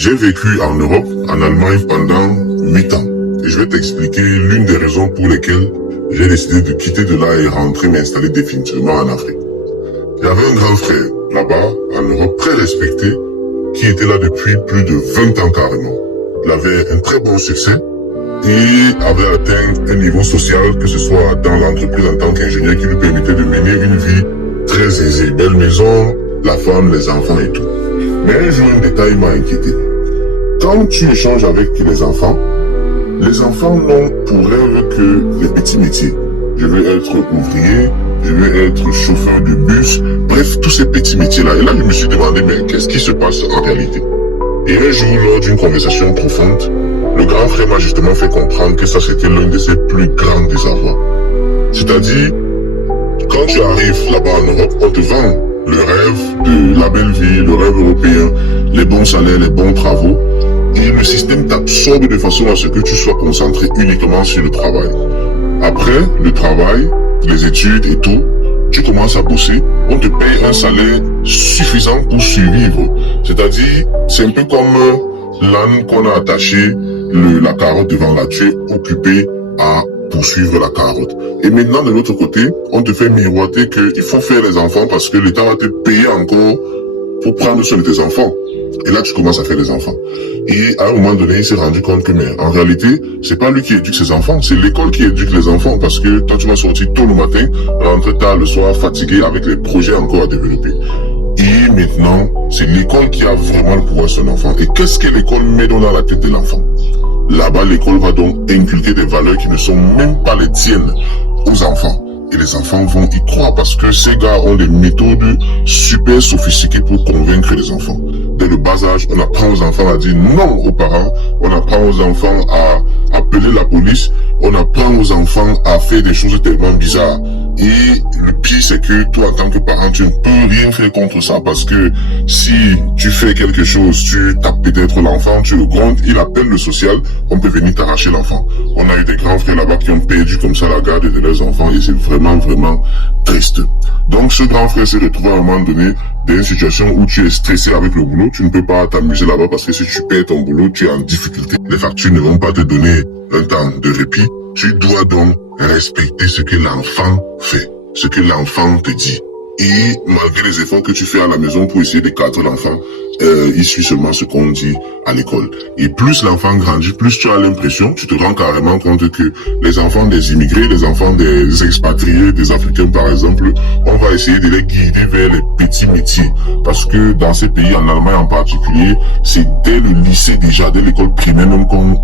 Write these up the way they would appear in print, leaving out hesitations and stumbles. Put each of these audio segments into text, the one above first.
J'ai vécu en Europe, en Allemagne pendant 8 ans. Et je vais t'expliquer l'une des raisons pour lesquelles j'ai décidé de quitter de là et rentrer m'installer définitivement en Afrique. J'avais un grand frère là-bas, en Europe, très respecté, qui était là depuis plus de 20 ans carrément. Il avait un très bon succès et avait atteint un niveau social, que ce soit dans l'entreprise en tant qu'ingénieur, qui lui permettait de mener une vie très aisée. Belle maison, la femme, les enfants et tout. Mais un jour, un détail m'a inquiété. Quand tu échanges avec les enfants n'ont pour rêve que les petits métiers. Je veux être ouvrier, je veux être chauffeur de bus, bref, tous ces petits métiers-là. Et là, je me suis demandé, mais qu'est-ce qui se passe en réalité? Et un jour, lors d'une conversation profonde, le grand frère m'a justement fait comprendre que ça, c'était l'un de ses plus grands désarrois. C'est-à-dire, quand tu arrives là-bas en Europe, on te vend le rêve de la belle vie, le rêve européen, les bons salaires, les bons travaux. Et le système t'absorbe de façon à ce que tu sois concentré uniquement sur le travail. Après le travail, les études et tout, tu commences à bosser, on te paye un salaire suffisant pour survivre. C'est-à-dire, c'est un peu comme l'âne qu'on a attaché la carotte devant la tu es occupé à poursuivre la carotte. Et maintenant, de l'autre côté, on te fait miroiter qu'il faut faire les enfants parce que l'État va te payer encore pour prendre soin de tes enfants. Et là, tu commences à faire les enfants. Et à un moment donné, il s'est rendu compte que, mais en réalité, c'est pas lui qui éduque ses enfants, c'est l'école qui éduque les enfants parce que toi, tu vas sortir tôt le matin, rentrer tard le soir, fatigué avec les projets encore à développer. Et maintenant, c'est l'école qui a vraiment le pouvoir sur l'enfant. Et qu'est-ce que l'école met dans la tête de l'enfant? Là-bas, l'école va donc inculquer des valeurs qui ne sont même pas les tiennes aux enfants. Et les enfants vont y croire parce que ces gars ont des méthodes super sophistiquées pour convaincre les enfants. Dès le bas âge, on apprend aux enfants à dire non aux parents, on apprend aux enfants à appeler la police, on apprend aux enfants à faire des choses tellement bizarres. Et le pire, c'est que toi, en tant que parent, tu ne peux rien faire contre ça parce que si tu fais quelque chose, tu tapes peut-être l'enfant, tu le grondes, il appelle le social, on peut venir t'arracher l'enfant. On a eu des grands frères là-bas qui ont perdu comme ça la garde de leurs enfants et c'est vraiment triste. Donc ce grand frère s'est retrouvé à un moment donné dans une situation où tu es stressé avec le boulot, tu ne peux pas t'amuser là-bas parce que si tu perds ton boulot, tu es en difficulté. Les factures ne vont pas te donner un temps de répit. Tu dois donc respecter ce que l'enfant fait, ce que l'enfant te dit. Et malgré les efforts que tu fais à la maison pour essayer de cadrer l'enfant, il suit seulement ce qu'on dit à l'école. Et plus l'enfant grandit, plus tu as l'impression, tu te rends carrément compte que les enfants des immigrés, les enfants des expatriés, des Africains par exemple, on va essayer de les guider vers les petits métiers. Parce que dans ces pays, en Allemagne en particulier, c'est dès le lycée déjà, dès l'école primaire même qu'on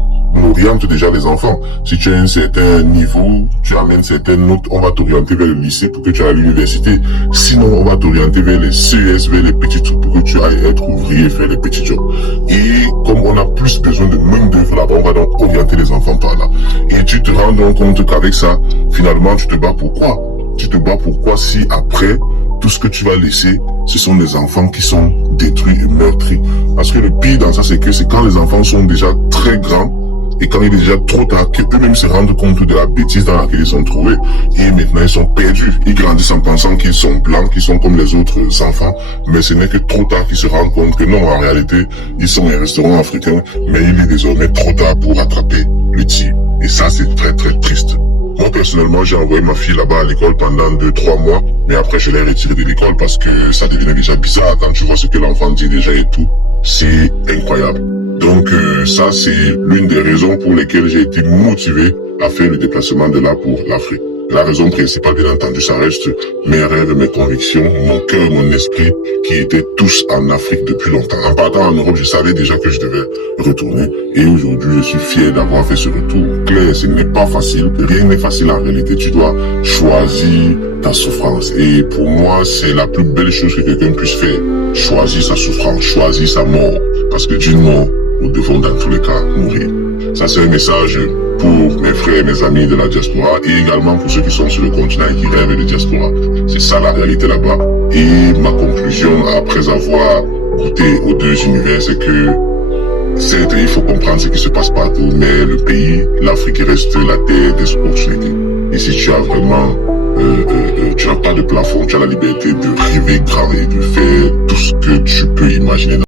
oriente déjà les enfants. Si tu as un certain niveau, tu amènes certaines notes, on va t'orienter vers le lycée pour que tu ailles à l'université. Sinon, on va t'orienter vers les CES, vers les petits trucs pour que tu ailles être ouvrier, faire les petits jobs. Et comme on a plus besoin de main d'œuvre là-bas, on va donc orienter les enfants par là. Et tu te rends donc compte qu'avec ça, finalement, tu te bats pourquoi? Tu te bats pourquoi si après, tout ce que tu vas laisser, ce sont des enfants qui sont détruits et meurtris. Parce que le pire dans ça, c'est que c'est quand les enfants sont déjà très grands, et quand il est déjà trop tard, qu'eux-mêmes se rendent compte de la bêtise dans laquelle ils sont trouvés. Et maintenant, ils sont perdus. Ils grandissent en pensant qu'ils sont blancs, qu'ils sont comme les autres enfants. Mais ce n'est que trop tard qu'ils se rendent compte que non, en réalité, ils sont un restaurant africain. Mais il est désormais trop tard pour rattraper le tir. Et ça, c'est très triste. Moi, personnellement, j'ai envoyé ma fille là-bas à l'école pendant 2-3 mois. Mais après, je l'ai retirée de l'école parce que ça devenait déjà bizarre. Quand tu vois ce que l'enfant dit déjà et tout, c'est incroyable. Donc ça, c'est l'une des raisons pour lesquelles j'ai été motivé à faire le déplacement de là pour l'Afrique. La raison principale, bien entendu, ça reste mes rêves, mes convictions, mon cœur, mon esprit, qui étaient tous en Afrique depuis longtemps. En partant en Europe, je savais déjà que je devais retourner. Et aujourd'hui, je suis fier d'avoir fait ce retour. Claire, ce n'est pas facile. Rien n'est facile en réalité. Tu dois choisir ta souffrance. Et pour moi, c'est la plus belle chose que quelqu'un puisse faire. Choisir sa souffrance, choisir sa mort. Parce que d'une mort, nous devons dans tous les cas mourir. Ça, c'est un message pour mes frères et mes amis de la diaspora et également pour ceux qui sont sur le continent et qui rêvent de diaspora. C'est ça la réalité là-bas. Et ma conclusion, après avoir goûté aux deux univers, c'est que certes, il faut comprendre ce qui se passe partout, mais le pays, l'Afrique reste la terre des opportunités. Et si tu as vraiment, tu n'as pas de plafond, tu as la liberté de rêver grand et de faire tout ce que tu peux imaginer.